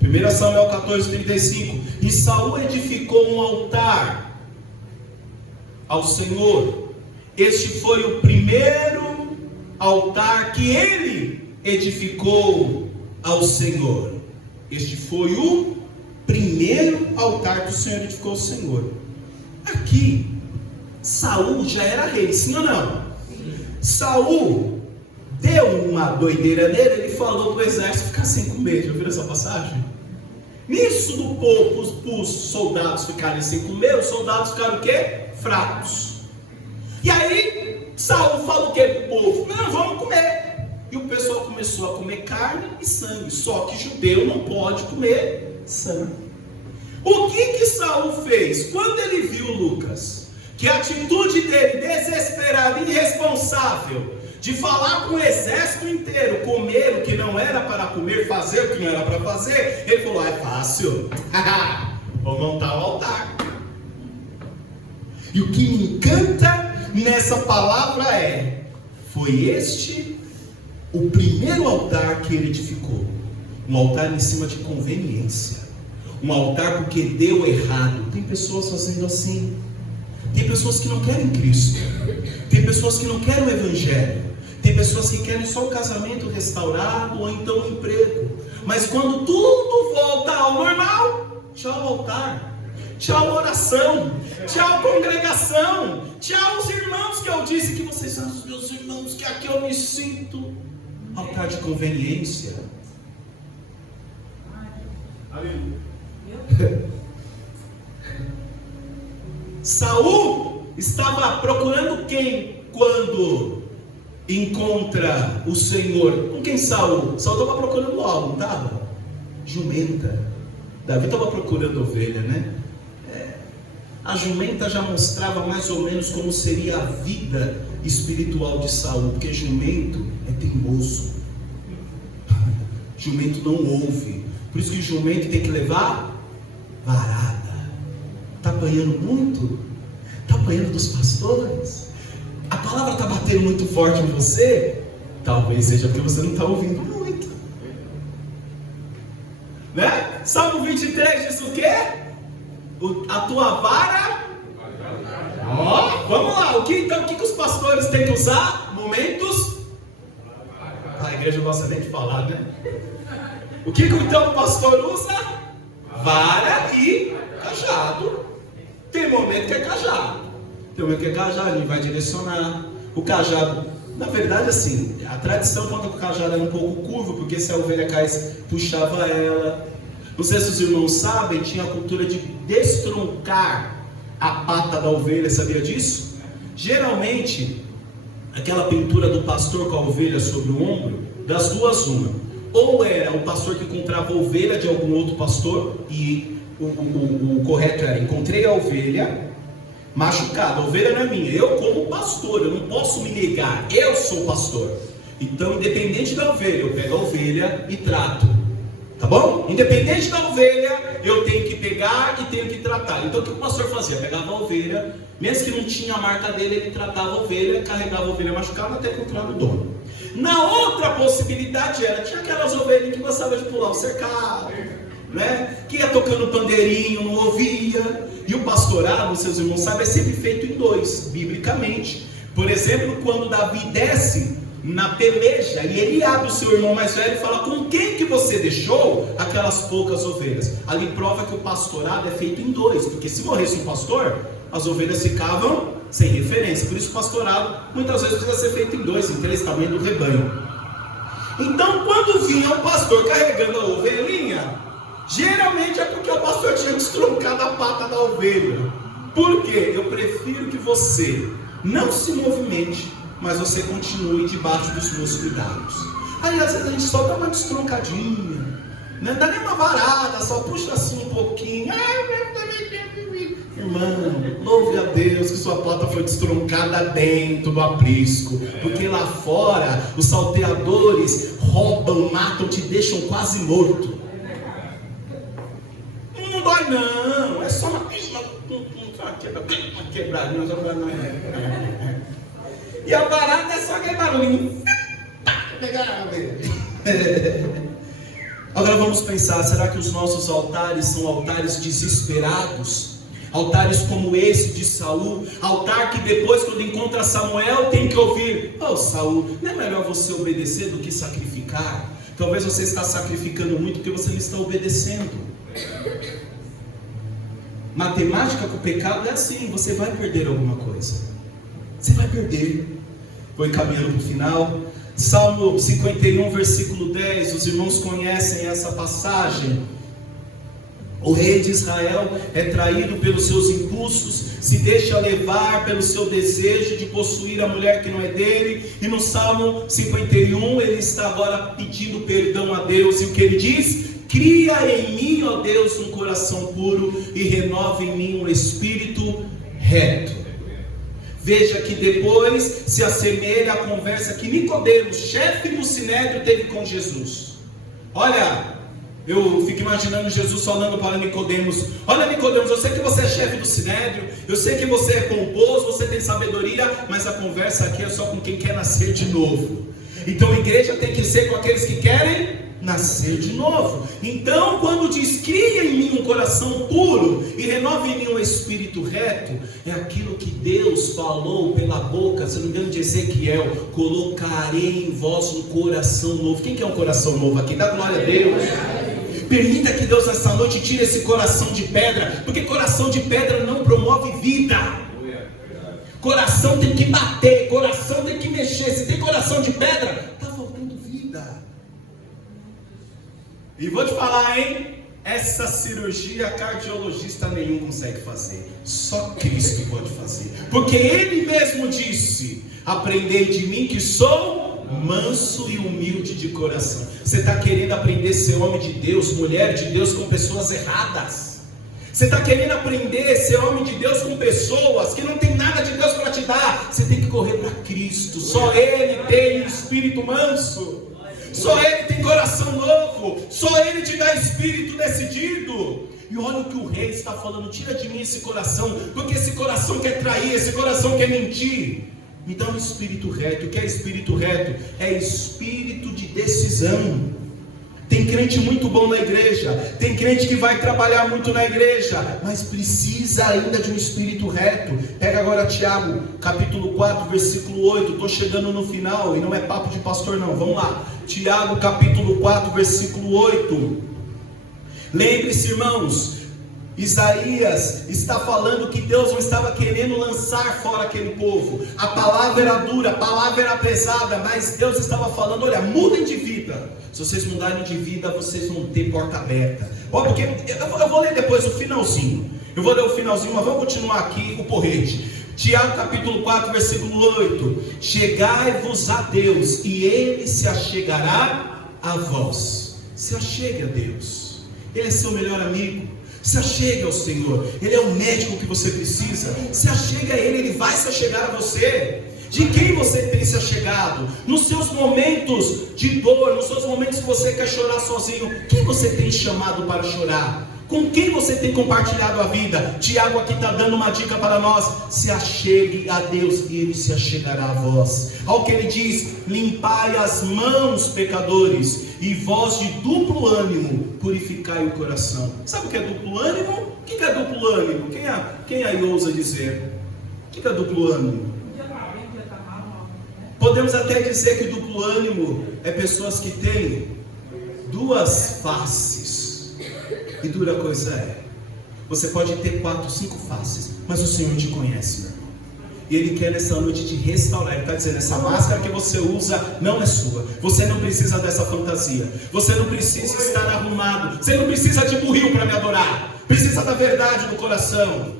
1 Samuel 14:35, e Saul edificou um altar ao Senhor. Este foi o primeiro altar que ele edificou ao Senhor. Este foi o primeiro altar que o Senhor edificou ao Senhor. Aqui, Saul já era rei, sim ou não? Sim. Saul deu uma doideira nele, ele falou para o exército ficar sem comer. Já viram essa passagem? Nisso do povo, os soldados ficarem sem comer, os soldados ficaram o quê? Fracos. E aí, Saul fala o quê para o povo? Não, vamos comer. E o pessoal começou a comer carne e sangue. Só que judeu não pode comer sangue. O que Saul fez? Quando ele viu Lucas, que a atitude dele, desesperada, irresponsável, de falar com o exército inteiro, comer o que não era para comer, fazer o que não era para fazer, ele falou, é fácil, vou montar o altar. E o que me encanta nessa palavra foi este o primeiro altar que ele edificou, um altar em cima de conveniência, um altar porque deu errado. Tem pessoas fazendo assim, tem pessoas que não querem Cristo, tem pessoas que não querem o Evangelho, tem pessoas que querem só o casamento restaurado ou então o emprego, mas quando tudo volta ao normal, tchau altar, tchau oração, tchau congregação, tchau os irmãos que eu disse que vocês são os meus irmãos, que aqui eu me sinto. Altar de conveniência. Saul estava procurando quem quando encontra o Senhor? Com quem Saul? Saul estava procurando algo, não estava? Jumenta. Davi estava procurando ovelha, né? A jumenta já mostrava mais ou menos como seria a vida espiritual de Saul, porque jumento é teimoso. Jumento não ouve. Por isso que jumento tem que levar varada. Está apanhando muito? Está apanhando dos pastores? A palavra está batendo muito forte em você? Talvez seja porque você não está ouvindo muito, né? Salmo 23 diz o quê? A tua vara. Vamos lá. Então o que os pastores têm que usar? Momentos. A igreja gosta nem de falar, né? O que então o pastor usa? Vara e cajado. Tem momento que é cajado, tem momento que é cajado, ele vai direcionar. O cajado, na verdade assim, a tradição conta que o cajado era um pouco curvo, porque se a ovelha caísse, puxava ela. Não sei se os irmãos sabem, tinha a cultura de destroncar a pata da ovelha, sabia disso? Geralmente, aquela pintura do pastor com a ovelha sobre o ombro, das duas uma, ou era o pastor que encontrava a ovelha de algum outro pastor, e o correto era, encontrei a ovelha machucada, a ovelha não é minha, eu como pastor, eu não posso me negar, eu sou pastor, então independente da ovelha, eu pego a ovelha e trato, tá bom? Independente da ovelha, eu tenho que pegar e tenho que tratar. Então o que o pastor fazia? Pegava a ovelha, mesmo que não tinha a marca dele, ele tratava a ovelha, carregava a ovelha machucada até encontrar o dono. Na outra possibilidade tinha aquelas ovelhas que gostavam de pular o cercado, né? Que ia tocando pandeirinho, não ouvia. E o pastorado, seus irmãos sabem, é sempre feito em dois, biblicamente. Por exemplo, quando Davi desce na peleja e ele abre o seu irmão mais velho e fala: com quem que você deixou aquelas poucas ovelhas? Ali prova que o pastorado é feito em dois, porque se morresse um pastor, as ovelhas ficavam sem referência. Por isso o pastorado muitas vezes precisa ser feito em dois, em três, tamanho do rebanho. Então quando vinha o pastor carregando a ovelhinha, geralmente é porque o pastor tinha destroncado a pata da ovelha. Por quê? Eu prefiro que você não se movimente, mas você continue debaixo dos meus cuidados. Aí às vezes a gente só dá uma destroncadinha, não dá nem uma varada, só puxa assim um pouquinho. Irmão, louve a Deus que sua pata foi destroncada dentro do aprisco, porque lá fora os salteadores roubam, matam, te deixam quase morto. Não dói não, é só uma fraqueza quebrado, não, não é. E a parada é só aquele barulhinho. Agora vamos pensar, será que os nossos altares são altares desesperados? Altares como esse de Saul, altar que depois quando encontra Samuel tem que ouvir: "Oh Saul, não é melhor você obedecer do que sacrificar?" Talvez você está sacrificando muito porque você não está obedecendo. Matemática com o pecado é assim, você vai perder alguma coisa. Você vai perder. Vou encaminhando para o final. Salmo 51, versículo 10, os irmãos conhecem essa passagem. O rei de Israel é traído pelos seus impulsos, se deixa levar pelo seu desejo de possuir a mulher que não é dele, e no Salmo 51 ele está agora pedindo perdão a Deus, e o que ele diz? Cria em mim, ó Deus, um coração puro, e renova em mim um espírito reto. Veja que depois se assemelha à conversa que Nicodemos, chefe do Sinédrio, teve com Jesus. Olha, eu fico imaginando Jesus falando para Nicodemos: olha Nicodemos, eu sei que você é chefe do Sinédrio, eu sei que você é pomposo, você tem sabedoria, mas a conversa aqui é só com quem quer nascer de novo. Então a igreja tem que ser com aqueles que querem nascer de novo. Então quando diz cria em mim um coração puro e renova em mim um espírito reto, é aquilo que Deus falou pela boca, se não me engano, de Ezequiel: colocarei em vós um coração novo. Quem quer um coração novo aqui? Dá glória a Deus. Permita que Deus nessa noite tire esse coração de pedra, porque coração de pedra não promove vida. Coração tem que bater, coração tem que mexer. Se tem coração de pedra, está faltando vida. E vou te falar, hein? Essa cirurgia cardiologista nenhum consegue fazer. Só Cristo pode fazer. Porque Ele mesmo disse: aprendei de mim que sou manso e humilde de coração. Você está querendo aprender a ser homem de Deus, mulher de Deus, com pessoas erradas. Você está querendo aprender a ser homem de Deus com pessoas que não tem nada de Deus para te dar. Você tem que correr para Cristo. Só Ele tem espírito manso. Só Ele tem coração novo. Só Ele te dá espírito decidido. E olha o que o rei está falando: tira de mim esse coração, porque esse coração quer trair, esse coração quer mentir. Me dá um espírito reto. O que é espírito reto? É espírito de decisão. Tem crente muito bom na igreja, tem crente que vai trabalhar muito na igreja, mas precisa ainda de um espírito reto. Pega agora Tiago, capítulo 4, versículo 8. Estou chegando no final e não é papo de pastor não, vamos lá. Tiago capítulo 4, versículo 8. Lembre-se, irmãos, Isaías está falando que Deus não estava querendo lançar fora aquele povo. A palavra era dura, a palavra era pesada, mas Deus estava falando: olha, mudem de vida. Se vocês mudarem de vida, vocês vão ter porta aberta. Ó, porque eu vou ler depois o finalzinho. Eu vou ler o finalzinho, mas vamos continuar aqui o porrete. Tiago capítulo 4, versículo 8. Chegai-vos a Deus, e Ele se achegará a vós. Se achegue a Deus. Ele é seu melhor amigo. Se achegue ao Senhor. Ele é o médico que você precisa. Se achegue a Ele, Ele vai se achegar a você. De quem você tem se achegado? Nos seus momentos de dor, nos seus momentos que você quer chorar sozinho, quem você tem chamado para chorar? Com quem você tem compartilhado a vida? Tiago aqui está dando uma dica para nós: se achegue a Deus e Ele se achegará a vós. Ao que Ele diz: limpai as mãos, pecadores, e vós de duplo ânimo, purificai o coração. Sabe o que é duplo ânimo? O que é duplo ânimo? Quem aí ousa dizer? O que é duplo ânimo? Podemos até dizer que duplo ânimo é pessoas que têm duas faces. E dura coisa é: você pode ter 4, 5 faces, mas o Senhor te conhece, meu irmão. E Ele quer nessa noite te restaurar. Ele está dizendo: essa máscara que você usa não é sua. Você não precisa dessa fantasia. Você não precisa estar arrumado. Você não precisa de burril para me adorar. Precisa da verdade no coração.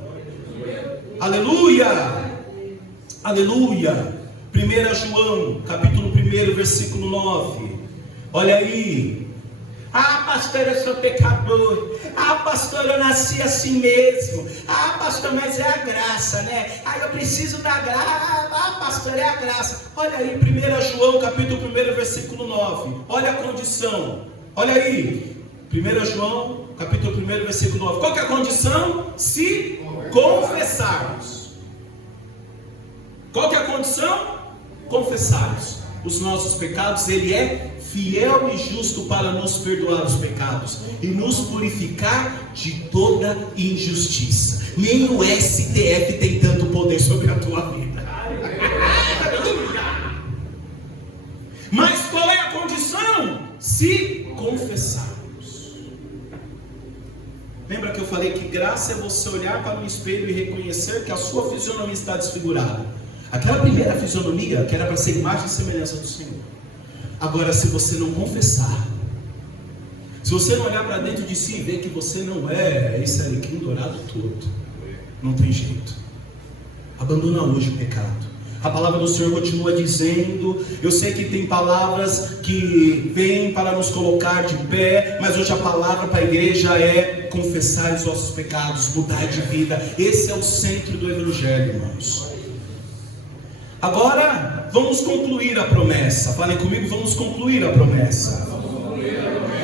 Aleluia! Aleluia! 1 João, capítulo 1, versículo 9. Olha aí. Ah, pastor, eu sou pecador. Ah, pastor, eu nasci assim mesmo. Ah, pastor, mas é a graça, né? Ah, eu preciso da graça. Ah, pastor, é a graça. Olha aí, 1 João, capítulo 1, versículo 9. Olha a condição. Olha aí. 1 João, capítulo 1, versículo 9. Qual que é a condição? Se confessarmos. Qual que é a condição? Confessarmos os nossos pecados. Ele é fiel e justo para nos perdoar os pecados e nos purificar de toda injustiça. Nem o STF tem tanto poder sobre a tua vida. Mas qual é a condição? Se confessarmos. Lembra que eu falei que graça é você olhar para o espelho e reconhecer que a sua fisionomia está desfigurada. Aquela primeira fisionomia que era para ser imagem e semelhança do Senhor. Agora, se você não confessar, se você não olhar para dentro de si e ver que você não é esse alecrim dourado todo, não tem jeito. Abandona hoje o pecado. A palavra do Senhor continua dizendo, eu sei que tem palavras que vêm para nos colocar de pé, mas hoje a palavra para a igreja é confessar os nossos pecados, mudar de vida. Esse é o centro do Evangelho, irmãos. Agora, vamos concluir a promessa. Falem comigo, vamos concluir a promessa.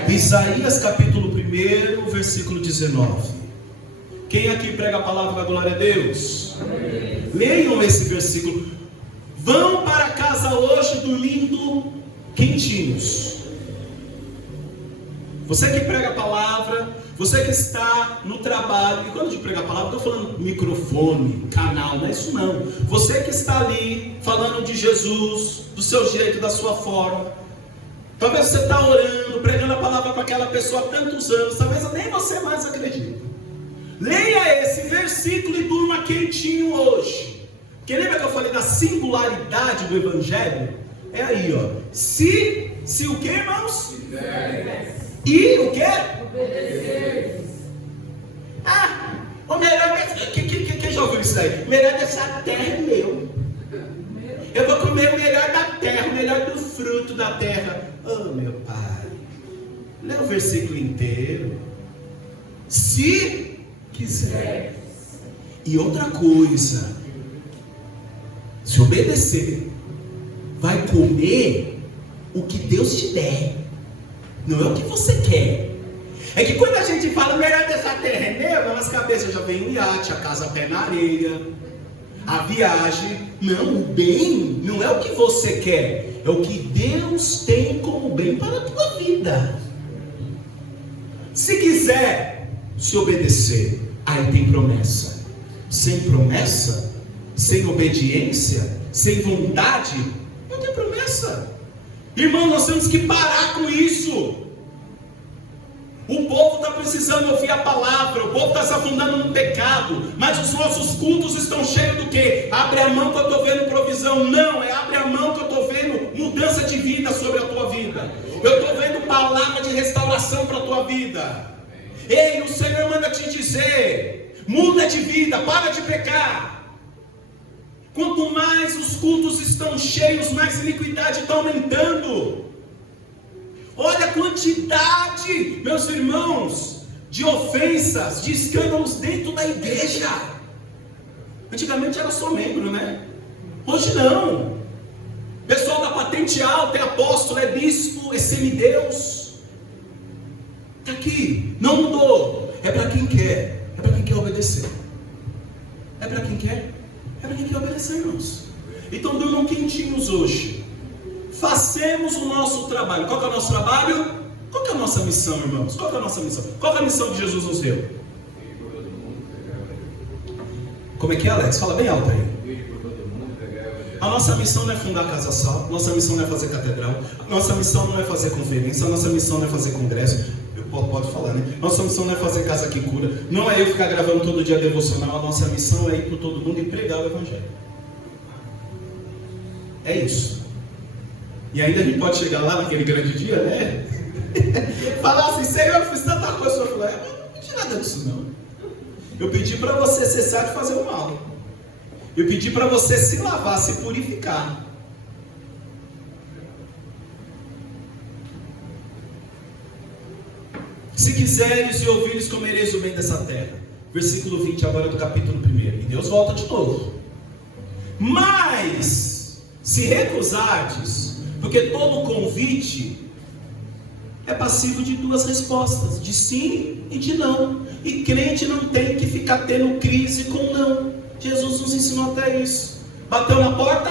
Isaías capítulo 1, versículo 19. Quem aqui prega a palavra da glória a Deus? Amém. Leiam esse versículo. Vão para casa hoje dormindo quentinhos. Você que prega a palavra, você que está no trabalho, e quando eu digo pregar a palavra, estou falando microfone, canal, não é isso não. Você que está ali, falando de Jesus, do seu jeito, da sua forma. Talvez você está orando, pregando a palavra para aquela pessoa há tantos anos, talvez nem você mais acredita. Leia esse versículo e durma quentinho hoje. Porque lembra que eu falei da singularidade do Evangelho? É aí, ó. Se o que, irmãos? E o que? Obedecer. O melhor quem já ouviu isso aí? O melhor dessa terra é meu. Eu vou comer o melhor da terra, o melhor do fruto da terra. Oh, meu Pai, lê o versículo inteiro. Se quiser. E outra coisa, se obedecer, vai comer o que Deus te der, não é o que você quer. É que quando a gente fala o melhor dessa terra é meu, na nossa cabeça já vem o iate, a casa a pé na areia, a viagem. Não, o bem não é o que você quer, é o que Deus tem como bem para a tua vida. Se quiser se obedecer, aí tem promessa. Sem promessa, sem obediência, sem vontade, não tem promessa. Irmão, nós temos que parar com isso. O povo está precisando ouvir a palavra, o povo está se afundando no pecado, mas os nossos cultos estão cheios do quê? Abre a mão que eu estou vendo provisão. Não, é abre a mão que eu estou vendo mudança de vida sobre a tua vida. Eu estou vendo palavra de restauração para a tua vida. Ei, o Senhor manda te dizer, muda de vida, para de pecar. Quanto mais os cultos estão cheios, mais iniquidade está aumentando. Olha a quantidade, meus irmãos, de ofensas, de escândalos dentro da igreja. Antigamente era só membro, né? Hoje não. Pessoal da patente alta, é apóstolo, é bispo, é semideus. Está aqui, não mudou. É para quem quer, é para quem quer obedecer. É para quem quer, é para quem quer obedecer, irmãos. Então durmam quentinhos hoje. Façamos o nosso trabalho. Qual que é o nosso trabalho? Qual que é a nossa missão, irmãos? Qual que é a nossa missão? Qual que é a missão que Jesus nos deu? Como é que é, Alex? Fala bem alto aí. A nossa missão não é fundar Casa Sal. Nossa missão não é fazer catedral. Nossa missão não é fazer conferência. Nossa missão não é fazer congresso. Pode falar, né? Nossa missão não é fazer casa que cura. Não é eu ficar gravando todo dia devocional. A nossa missão é ir para todo mundo e pregar o Evangelho. É isso. E ainda a gente pode chegar lá naquele grande dia, né? Falar assim, Senhor, eu fiz tanta coisa. O Senhor falou, eu não pedi nada disso não. Eu pedi para você cessar de fazer o mal. Eu pedi para você se lavar, se purificar. Se quiseres e ouvires, comereis o bem dessa terra. Versículo 20 agora do capítulo 1. E Deus volta de novo. Mas, se recusardes, porque todo convite é passivo de duas respostas, de sim e de não. E crente não tem que ficar tendo crise com não. Jesus nos ensinou até isso. Bateu na porta,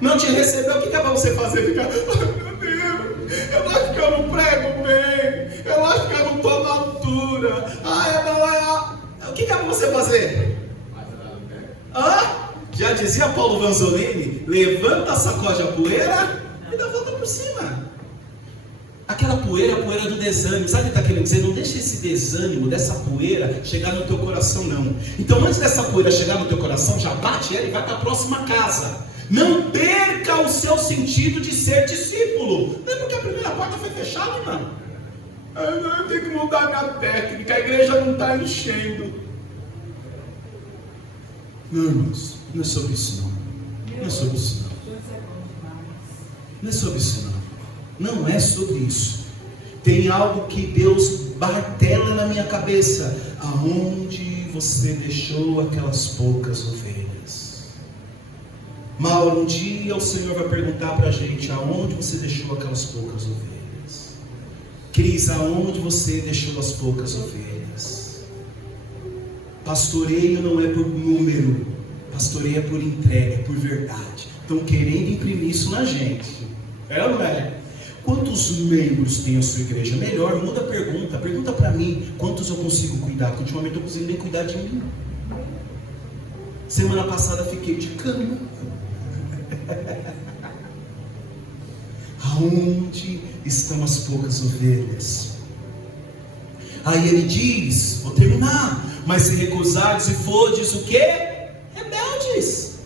não te recebeu, o que é para você fazer? Ficar, meu Deus, eu acho que eu não prego bem, eu acho que eu não estou na altura. O que é para você fazer? Já dizia Paulo Vanzolini, levanta, sacode a poeira e dá a volta por cima. Aquela poeira é a poeira do desânimo. Sabe o que está querendo dizer? Não deixa esse desânimo, dessa poeira, chegar no teu coração, não. Então, antes dessa poeira chegar no teu coração, já bate ela e vai para a próxima casa. Não perca o seu sentido de ser discípulo. Não é porque a primeira porta foi fechada, irmão. Eu tenho que mudar minha técnica, a igreja não está enchendo. Não, irmãos, não é sobre isso não. Não é sobre isso não. Não é sobre isso não. Não é sobre isso. Tem algo que Deus martela na minha cabeça. Aonde você deixou aquelas poucas ovelhas? Mauro, um dia o Senhor vai perguntar para a gente: aonde você deixou aquelas poucas ovelhas? Cris, aonde você deixou as poucas ovelhas? Pastoreio não é por número, pastoreio é por entrega, é por verdade. Estão querendo imprimir isso na gente. É ou não é? Quantos membros tem a sua igreja? Melhor, muda a pergunta. Pergunta para mim, quantos eu consigo cuidar? Porque ultimamente eu não consigo nem cuidar de mim. Semana passada fiquei de cama. Aonde estão as poucas ovelhas? Aí ele diz, vou terminar. Mas se recusares e fodes o quê? Rebeldes.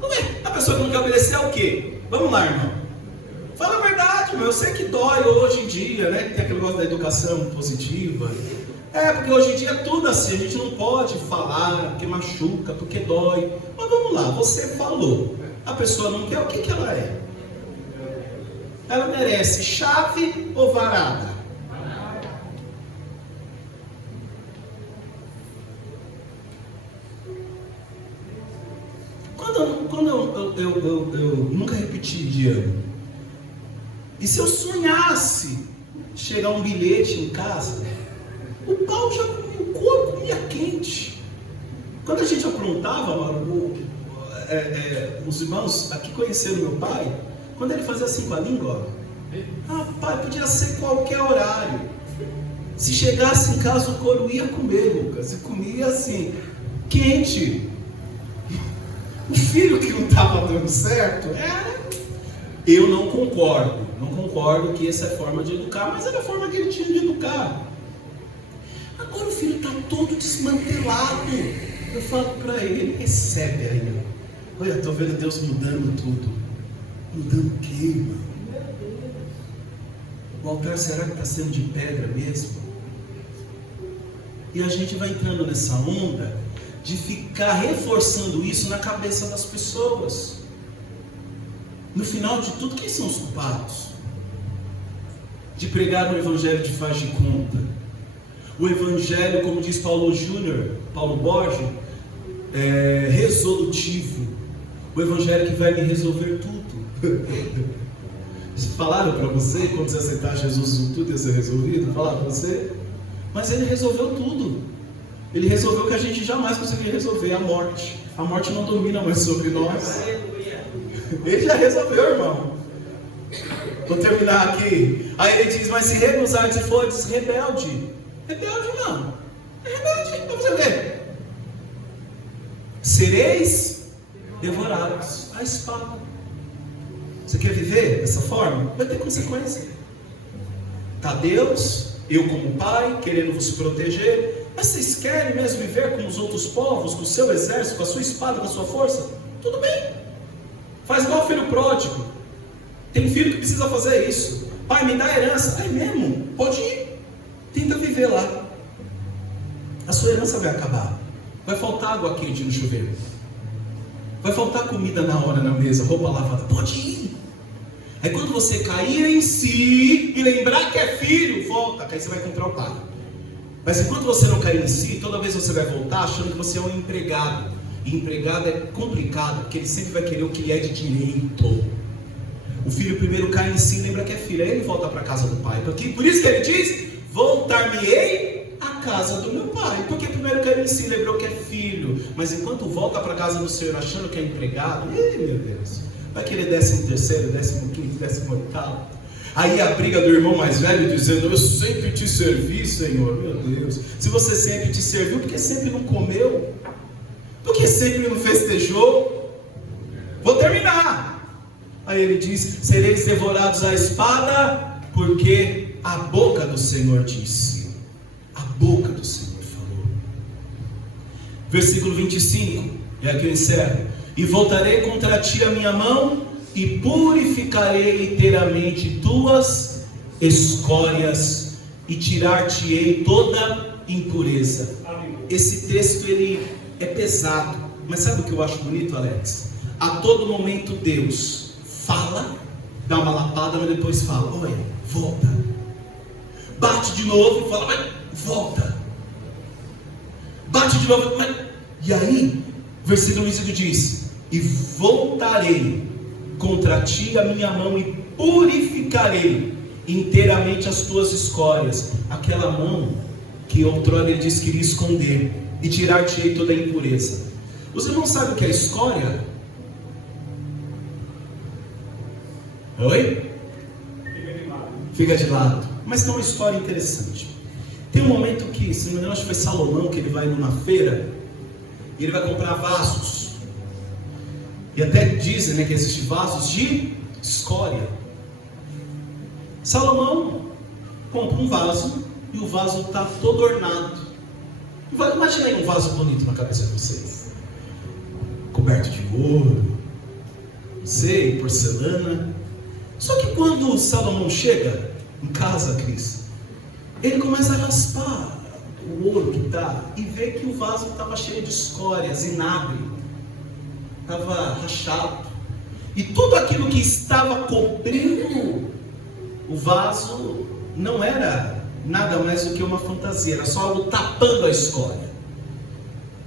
Como é? A pessoa que não quer obedecer é o quê? Vamos lá, irmão. Fala a verdade, irmão. Eu sei que dói hoje em dia, né? Que tem aquele negócio da educação positiva. Porque hoje em dia é tudo assim. A gente não pode falar porque machuca, porque dói. Mas vamos lá, você falou. A pessoa não quer, o que ela é? Ela merece chave ou varada? Quando eu nunca repeti de ano. E se eu sonhasse chegar um bilhete em casa, o pau já comia, o corpo comia quente. Quando a gente aprontava, os irmãos aqui conheceram meu pai, quando ele fazia assim com a língua, pai, podia ser qualquer horário. Se chegasse em casa, o couro ia comer, Lucas, e comia assim, quente. O filho que não estava dando certo, eu não concordo que essa é a forma de educar, mas era a forma que ele tinha de educar. Agora o filho está todo desmantelado. Eu falo para ele, recebe aí. Olha, estou vendo Deus mudando tudo. Mudando o quê, irmão? O altar será que está sendo de pedra mesmo? E a gente vai entrando nessa onda de ficar reforçando isso na cabeça das pessoas. No final de tudo, quem são os culpados? De pregar no evangelho de faz de conta. O evangelho, como diz Paulo Borges, é resolutivo. O evangelho que vai me resolver tudo. Falaram para você, quando você aceitar Jesus, tudo ia ser resolvido? Falaram para você? Mas ele resolveu tudo. Ele resolveu o que a gente jamais conseguiria resolver, a morte. A morte não domina mais sobre nós. Ele já resolveu, irmão. Vou terminar aqui. Aí ele diz, mas se recusar e fodes rebelde. Rebelde não. É rebelde, vamos ver. Sereis devorados à espada. Você quer viver dessa forma? Vai ter consequência. Tá Deus, eu como pai, querendo vos proteger. Mas vocês querem mesmo viver como os outros povos, com o seu exército, com a sua espada, com a sua força? Tudo bem. Faz igual o filho pródigo. Tem filho que precisa fazer isso. Pai, me dá herança. É mesmo? Pode ir. Tenta viver lá. A sua herança vai acabar. Vai faltar água quente no chuveiro. Vai faltar comida na hora na mesa, roupa lavada. Pode ir. Aí quando você cair em si e lembrar que é filho, volta, que aí você vai comprar o pai. Mas enquanto você não cair em si, toda vez você vai voltar achando que você é um empregado. E empregado é complicado, porque ele sempre vai querer o que lhe é de direito. O filho primeiro cai em si e lembra que é filho. Aí ele volta para a casa do pai. Por isso que ele diz, volta voltar-me-ei à casa do meu pai. Porque primeiro que ele se lembrou que é filho, mas enquanto volta para a casa do Senhor achando que é empregado, meu Deus, vai querer 13º, 15º, 18º. Aí a briga do irmão mais velho dizendo: eu sempre te servi, Senhor. Meu Deus, se você sempre te serviu, por que sempre não comeu? Por que sempre não festejou? Vou terminar. Aí ele diz: sereis devorados à espada, porque a boca do Senhor disse. A boca do Senhor falou. Versículo 25, é aqui eu encerro. E voltarei contra ti a minha mão, e purificarei inteiramente tuas escórias, e tirar-te-ei toda impureza. Esse texto ele é pesado, mas sabe o que eu acho bonito, Alex? A todo momento Deus fala, dá uma lapada, mas depois fala: olha, volta. Bate de novo e fala: mas volta. Bate de novo, mas... E aí, versículo 25 diz: e voltarei contra ti a minha mão, e purificarei inteiramente as tuas escórias. Aquela mão que outrora ele disse que iria esconder, e tirar-te-ei toda a impureza. Os irmãos sabem o que é escória? Oi? Fica de lado. Mas tem uma história interessante. Tem um momento que, se não me engano, acho que foi Salomão, que ele vai numa feira e ele vai comprar vasos. E até dizem, né, que existem vasos de escória. Salomão compra um vaso e o vaso está todo ornado. Imagina aí um vaso bonito na cabeça de vocês, coberto de ouro, não sei, porcelana. Só que quando Salomão chega em casa, Cris, ele começa a raspar o ouro que está e vê que o vaso estava cheio de escórias, vinagre, estava rachado, e tudo aquilo que estava cobrindo o vaso não era nada mais do que uma fantasia, era só algo tapando a escória.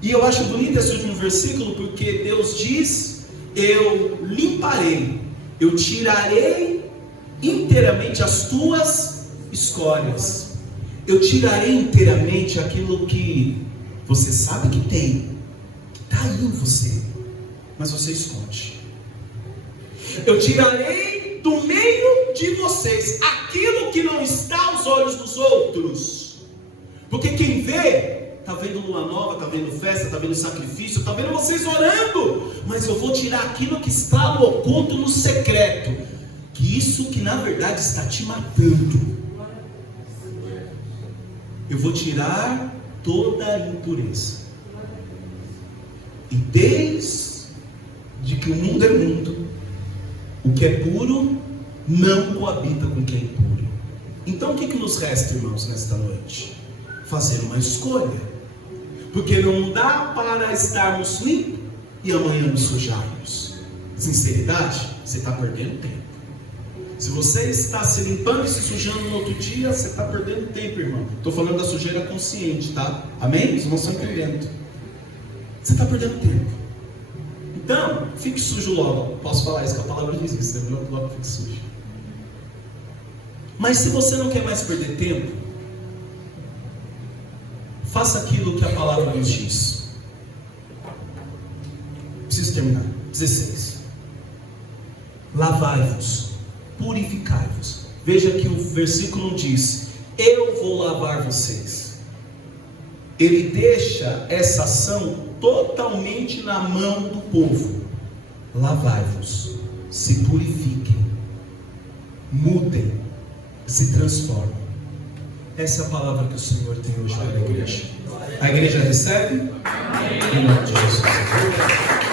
E eu acho bonito esse último versículo, porque Deus diz: eu limparei, eu tirarei inteiramente as tuas escórias. Eu tirarei inteiramente aquilo que você sabe que tem, que está aí em você, mas você esconde. Eu tirarei do meio de vocês aquilo que não está aos olhos dos outros. Porque quem vê, está vendo lua nova, está vendo festa, está vendo sacrifício, está vendo vocês orando. Mas eu vou tirar aquilo que está no oculto, no secreto. Que isso que na verdade está te matando. Eu vou tirar toda a impureza. E desde que o mundo é mundo, o que é puro não coabita com o que é impuro. Então o que nos resta, irmãos, nesta noite? Fazer uma escolha. Porque não dá para estarmos limpos e amanhã nos sujarmos. Sinceridade, você está perdendo tempo. Se você está se limpando e se sujando no outro dia, você está perdendo tempo, irmão. Estou falando da sujeira consciente, tá? Amém? Os irmãos estão entendendo. Você está perdendo tempo. Então, fique sujo logo. Posso falar isso, que a palavra diz isso, né? Logo fique sujo. Mas se você não quer mais perder tempo, faça aquilo que a palavra nos diz. Preciso terminar. 16. Lavai-vos, purificai-vos. Veja que o versículo diz: eu vou lavar vocês. Ele deixa essa ação totalmente na mão do povo. Lavai-vos, se purifiquem, mudem, se transformem. Essa é a palavra que o Senhor tem hoje para a igreja. A igreja recebe? Em nome de Jesus.